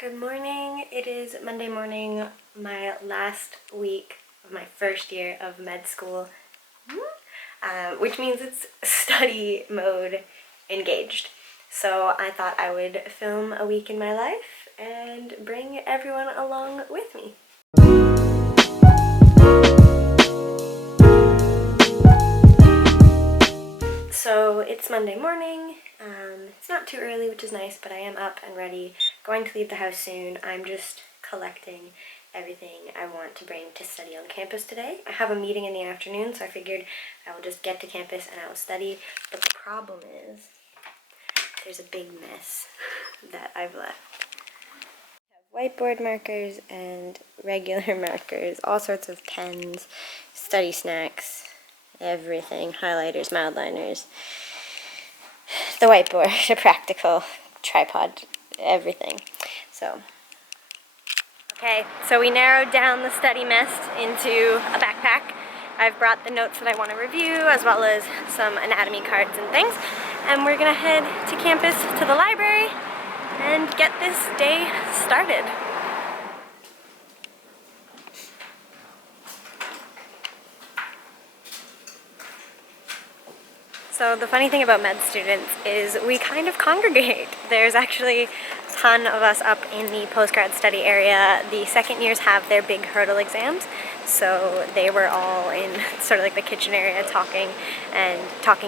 Good morning. It is Monday morning, my last week of my first year of med school, which means it's study mode engaged. So I thought I would film a week in my life and bring everyone along with me. So it's Monday morning. It's not too early, which is nice, but I am up and ready, going to leave the house soon. I'm just collecting everything I want to bring to study on campus today. I have a meeting in the afternoon, so I figured I will just get to campus and I will study. But the problem is, there's a big mess that I've left. I have whiteboard markers and regular markers, all sorts of pens, study snacks, everything, highlighters, mildliners, the whiteboard, the practical, tripod, everything. Okay, so we narrowed down the study mess into a backpack. I've brought the notes that I want to review, as well as some anatomy cards and things, and we're gonna head to campus, to the library, and get this day started. So the funny thing about med students is we kind of congregate. There's actually a ton of us up in the postgrad study area. The second years have their big hurdle exams, so they were all in sort of like the kitchen area talking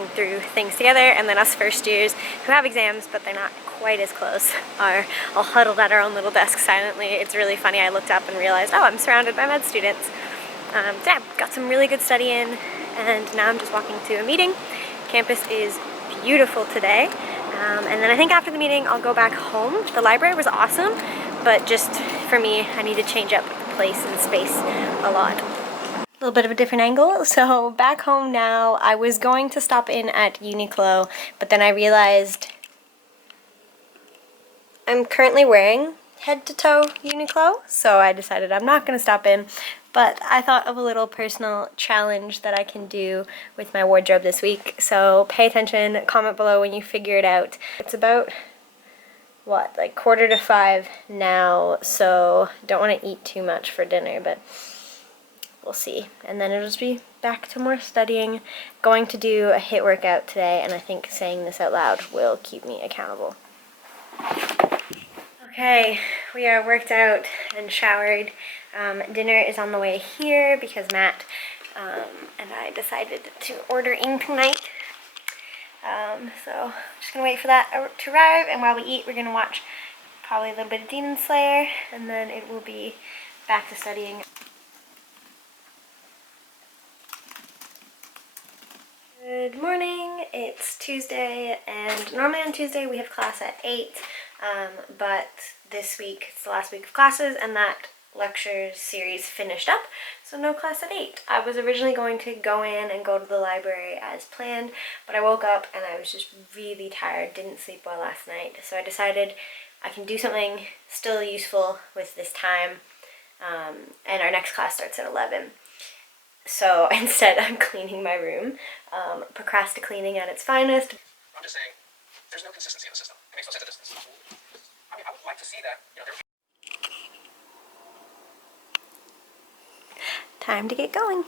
through things together, and then us first years who have exams but they're not quite as close are all huddled at our own little desks silently. It's really funny. I looked up and realized, oh, I'm surrounded by med students. Yeah, got some really good study in, and now I'm just walking to a meeting. Campus is beautiful today, and then I think after the meeting I'll go back home. The library was awesome, but just for me, I need to change up the place and space a lot. A little bit of a different angle. So back home now. I was going to stop in at Uniqlo, but then I realized I'm currently wearing head-to-toe Uniqlo, so I decided I'm not going to stop in. But I thought of a little personal challenge that I can do with my wardrobe this week. So pay attention, comment below when you figure it out. It's about, what, like 4:45 now, so don't want to eat too much for dinner, but we'll see. And then it'll just be back to more studying. Going to do a HIIT workout today, and I think saying this out loud will keep me accountable. Okay, we are worked out and showered. Dinner is on the way here because Matt and I decided to order in tonight. So I'm just gonna wait for that to arrive, and while we eat, we're gonna watch probably a little bit of Demon Slayer, and then it will be back to studying. Good morning, it's Tuesday, and normally on Tuesday we have class at 8, but this week it's the last week of classes, and that lecture series finished up, so no class at 8. I was originally going to go in and go to the library as planned, but I woke up and I was just really tired, didn't sleep well last night, so I decided I can do something still useful with this time, and our next class starts at 11. So instead I'm cleaning my room, procrastinating at its finest. I'm just saying, there's no consistency in the system. It makes no sense to distance. I mean, I would like to see that, there. Time to get going.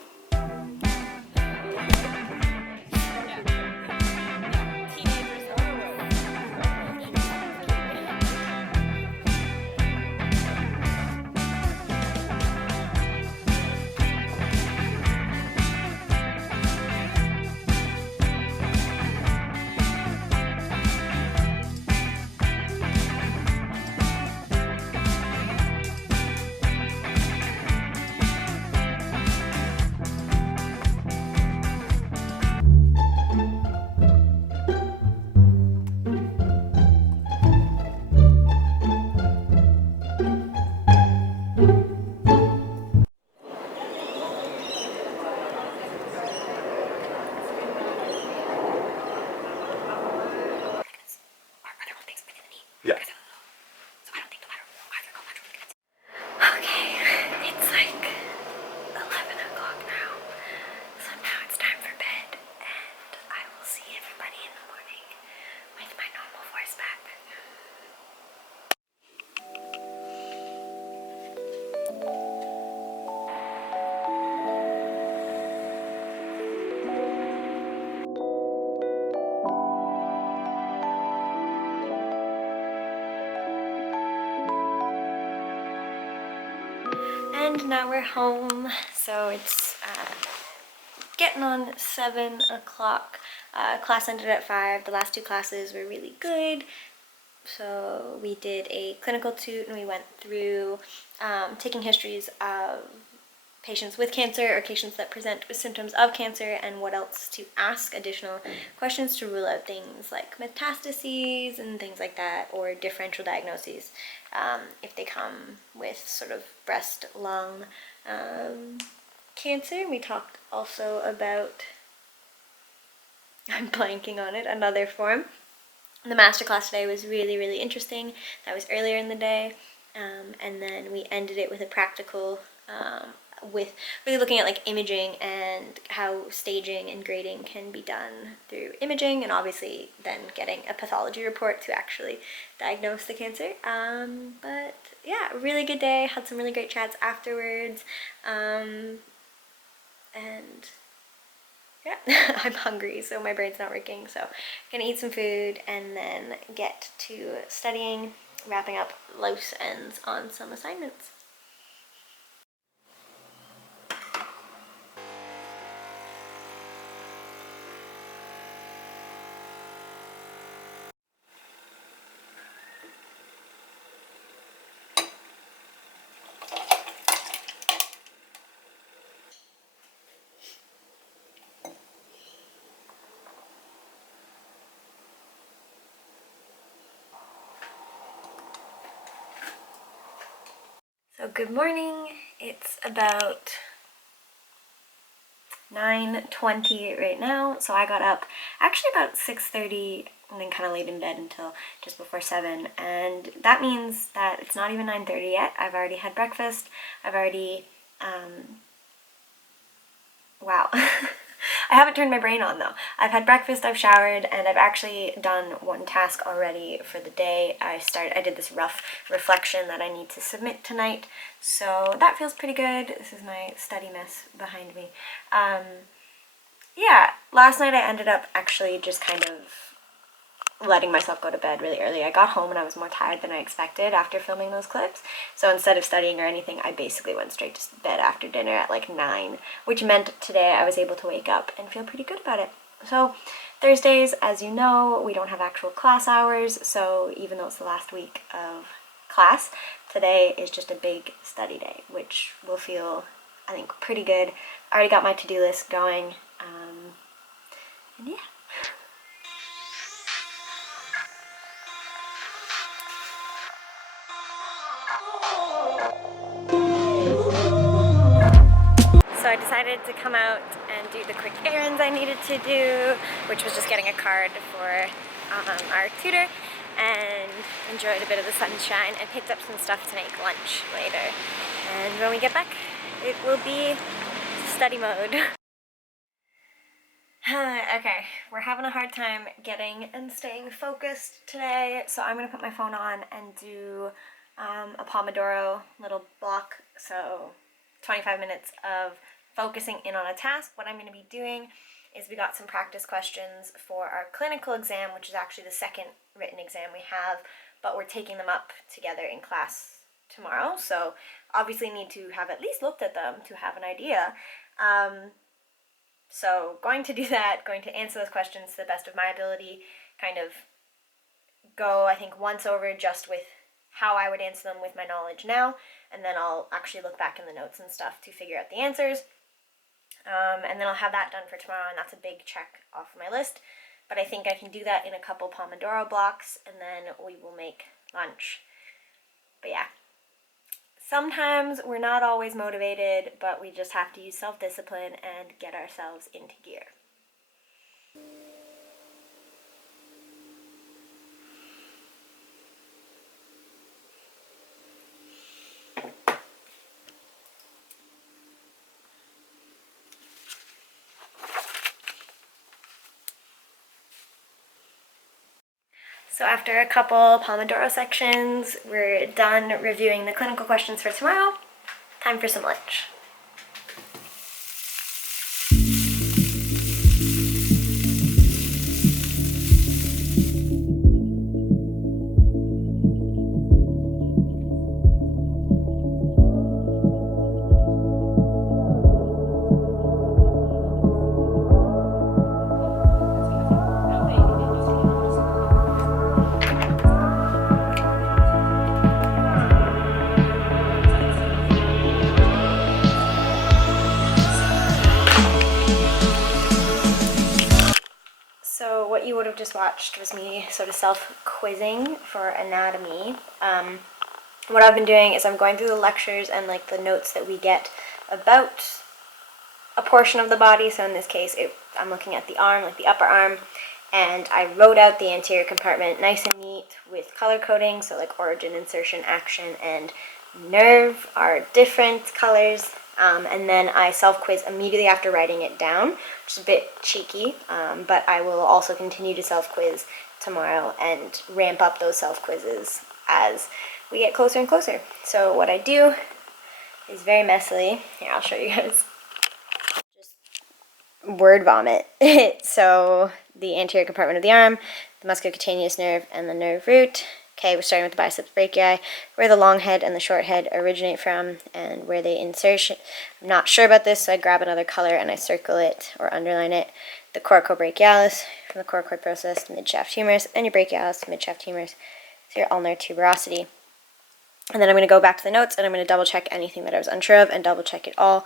And now we're home, so it's getting on 7 o'clock. Class ended at 5. The last 2 classes were really good. So we did a clinical toot and we went through taking histories of patients with cancer or patients that present with symptoms of cancer and what else to ask, additional questions to rule out things like metastases and things like that, or differential diagnoses if they come with sort of breast, lung cancer. We talked also about, I'm blanking on it, another form. The masterclass today was really, really interesting. That was earlier in the day. And then we ended it with a practical with really looking at like imaging and how staging and grading can be done through imaging, and obviously then getting a pathology report to actually diagnose the cancer. But yeah, really good day. Had some really great chats afterwards. And yeah, I'm hungry, so my brain's not working, so I'm gonna eat some food and then get to studying, wrapping up loose ends on some assignments. So good morning. It's about 9:20 right now. So I got up actually about 6:30 and then kind of laid in bed until just before 7. And that means that it's not even 9:30 yet. I've already had breakfast. I've already, wow. I haven't turned my brain on though. I've had breakfast, I've showered, and I've actually done one task already for the day. I did this rough reflection that I need to submit tonight, so that feels pretty good. This is my study mess behind me. Yeah, last night I ended up actually just kind of letting myself go to bed really early. I got home and I was more tired than I expected after filming those clips. So instead of studying or anything, I basically went straight to bed after dinner at like 9, which meant today I was able to wake up and feel pretty good about it. So Thursdays, as you know, we don't have actual class hours, so even though it's the last week of class, today is just a big study day, which will feel, I think, pretty good. I already got my to-do list going, and yeah. So I decided to come out and do the quick errands I needed to do, which was just getting a card for our tutor, and enjoyed a bit of the sunshine and picked up some stuff to make lunch later. And when we get back, it will be study mode. Okay, we're having a hard time getting and staying focused today, so I'm going to put my phone on and do a Pomodoro little block, so 25 minutes of focusing in on a task. What I'm going to be doing is we got some practice questions for our clinical exam, which is actually the second written exam we have, but we're taking them up together in class tomorrow, so obviously need to have at least looked at them to have an idea. So going to do that, going to answer those questions to the best of my ability, kind of go, I think, once over just with how I would answer them with my knowledge now, and then I'll actually look back in the notes and stuff to figure out the answers. And then I'll have that done for tomorrow, and that's a big check off my list. But I think I can do that in a couple Pomodoro blocks, and then we will make lunch. But yeah. Sometimes we're not always motivated, but we just have to use self-discipline and get ourselves into gear. So after a couple Pomodoro sections, we're done reviewing the clinical questions for tomorrow. Time for some lunch. what you would have just watched was me sort of self-quizzing for anatomy. What I've been doing is I'm going through the lectures and like the notes that we get about a portion of the body. So in this case, I'm looking at the arm, like the upper arm, and I wrote out the anterior compartment nice and neat with color coding. So like origin, insertion, action, and nerve are different colors. And then I self-quiz immediately after writing it down, which is a bit cheeky, but I will also continue to self-quiz tomorrow and ramp up those self-quizzes as we get closer and closer. So what I do is very messily, here I'll show you guys, just word vomit. So the anterior compartment of the arm, the musculocutaneous nerve, and the nerve root. Okay, we're starting with the biceps brachii, where the long head and the short head originate from, and where they insert. I'm not sure about this, so I grab another color and I circle it or underline it. The coracobrachialis from the coracoid process, midshaft humerus, and your brachialis, midshaft humerus. So your ulnar tuberosity. And then I'm going to go back to the notes and I'm going to double check anything that I was unsure of and double check it all,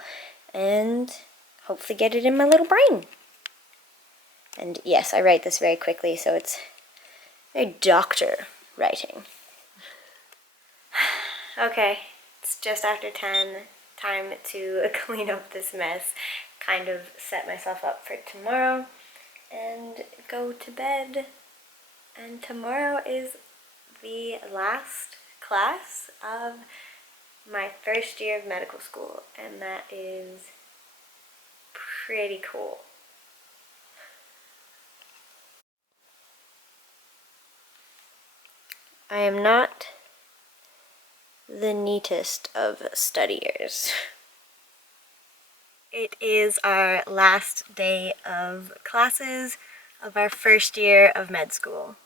and hopefully get it in my little brain. And yes, I write this very quickly, so it's very doctor writing. Okay, it's just after 10, time to clean up this mess, kind of set myself up for tomorrow, and go to bed. And tomorrow is the last class of my first year of medical school, and that is pretty cool. I am not the neatest of studiers. It is our last day of classes of our first year of med school.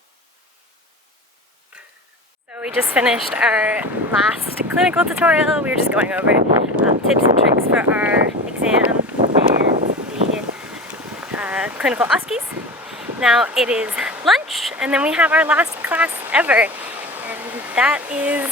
So we just finished our last clinical tutorial. We were just going over tips and tricks for our exam and the clinical OSCEs. Now it is lunch, and then we have our last class ever, and that is